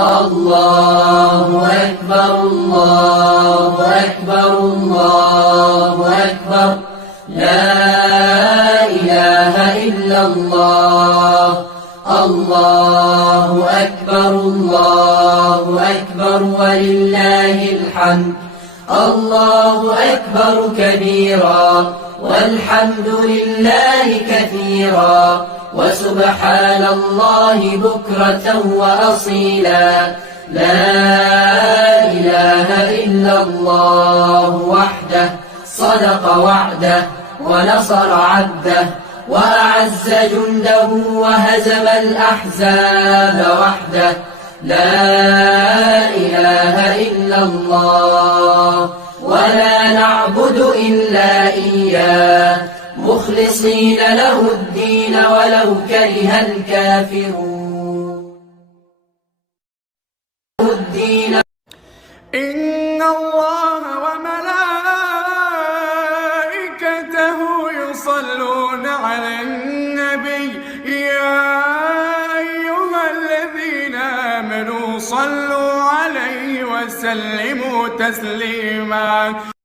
الله أكبر الله أكبر الله أكبر لا إله إلا الله الله أكبر الله أكبر ولله الحمد الله أكبر كبيرا والحمد لله كثيرا وسبحان الله بكرة وأصيلا لا إله إلا الله وحده صدق وعده ونصر عبده وأعز جنده وهزم الأحزاب وحده لا إله إلا الله ولا نعبد إلا إياه مخلصين له الدين ولو كره الكافرون إن الله وملائكته يصلون على النبي يا أيها الذين آمنوا صلوا عليه وسلموا تسليما.